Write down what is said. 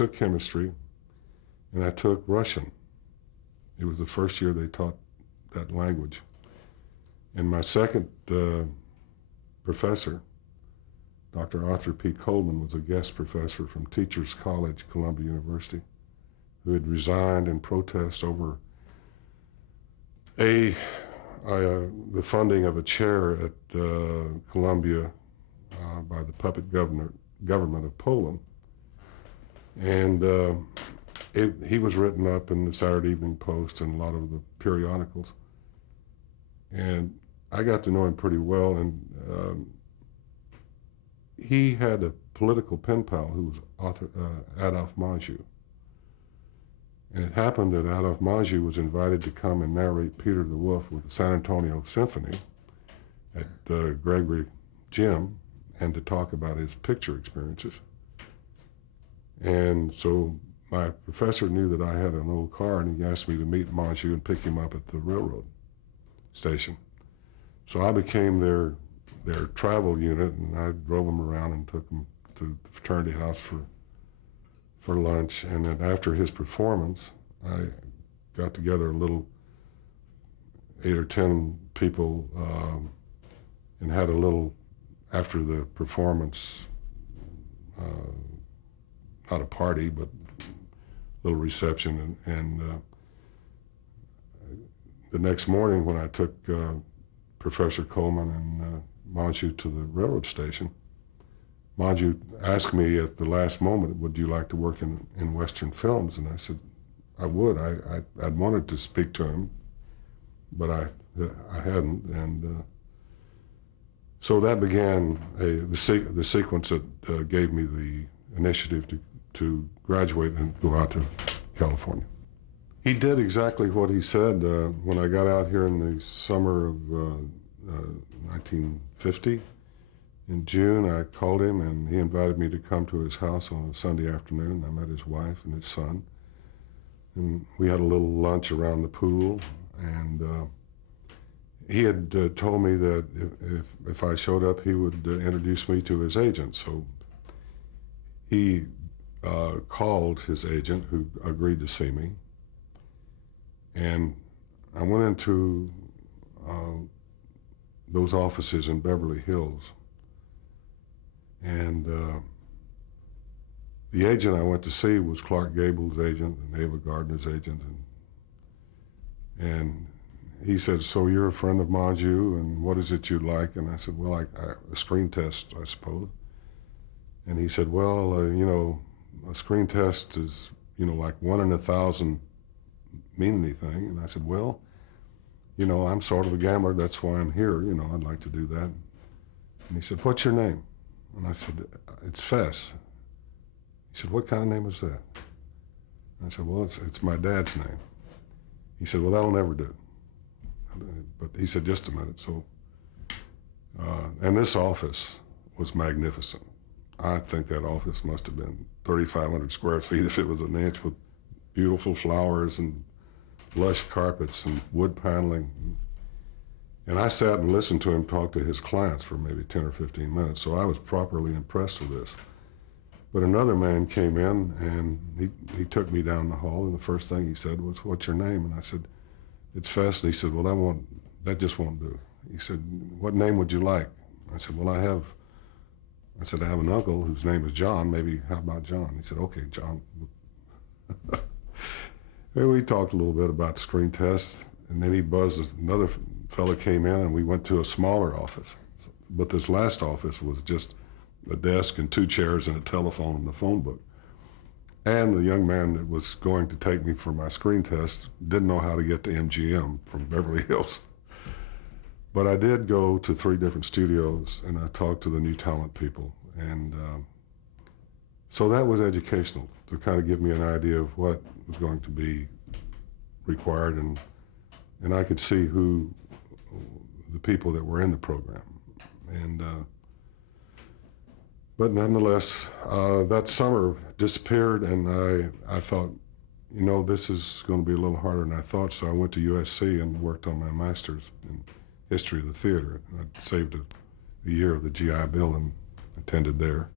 took chemistry, and I took Russian. It was the first year they taught that language. And my second professor, Dr. Arthur P. Coleman, was a guest professor from Teachers College, Columbia University, who had resigned in protest over the funding of a chair at Columbia by the puppet government of Poland. And he was written up in the Saturday Evening Post and a lot of the periodicals. And I got to know him pretty well, and he had a political pen pal who was Adolphe Menjou. And it happened that Adolphe Menjou was invited to come and narrate Peter the Wolf with the San Antonio Symphony at Gregory Gym, and to talk about his picture experiences. And so my professor knew that I had an old car, and he asked me to meet Menjou and pick him up at the railroad station. So I became their travel unit, and I drove them around and took them to the fraternity house for lunch. And then after his performance, I got together a little 8 or 10 people and had a little, after the performance, not a party, but a little reception. And the next morning when I took Professor Coleman and Menjou to the railroad station, Menjou asked me at the last moment, would you like to work in Western films? And I said, I would. I'd wanted to speak to him, but I hadn't. And so that began the sequence that gave me the initiative to graduate and go out to California. He did exactly what he said. When I got out here in the summer of 1950, in June, I called him, and he invited me to come to his house on a Sunday afternoon. I met his wife and his son, and we had a little lunch around the pool. And he had told me that if I showed up, he would introduce me to his agent. So he called his agent, who agreed to see me. And I went into those offices in Beverly Hills. And the agent I went to see was Clark Gable's agent and Ava Gardner's agent. And he said, so you're a friend of Menjou, and what is it you'd like? And I said, well, a screen test, I suppose. And he said, well, a screen test is, like 1 in 1,000 mean anything. And I said, well, I'm sort of a gambler. That's why I'm here. I'd like to do that. And he said, what's your name? And I said, it's Fess. He said, what kind of name is that? And I said, well, it's my dad's name. He said, well, that'll never do. But he said, just a minute. So, and this office was magnificent. I think that office must have been 3,500 square feet if it was an inch, with beautiful flowers and lush carpets and wood paneling. And I sat and listened to him talk to his clients for maybe 10 or 15 minutes, so I was properly impressed with this. But another man came in, and he took me down the hall, and the first thing he said was, what's your name? And I said, it's Fess. And he said, well, that just won't do. He said, what name would you like? I said, well, I have an uncle whose name is John. Maybe, how about John? He said, okay, John. And we talked a little bit about screen tests, and then he buzzed. Another fella came in, and we went to a smaller office. But this last office was just a desk and 2 chairs and a telephone and a phone book. And the young man that was going to take me for my screen test didn't know how to get to MGM from Beverly Hills. But I did go to 3 different studios, and I talked to the new talent people. And so that was educational, to kind of give me an idea of what was going to be required, and I could see who the people that were in the program. And but nonetheless, that summer disappeared, and I thought, this is going to be a little harder than I thought, so I went to USC and worked on my master's in history of the theater. I saved a year of the GI Bill and attended there.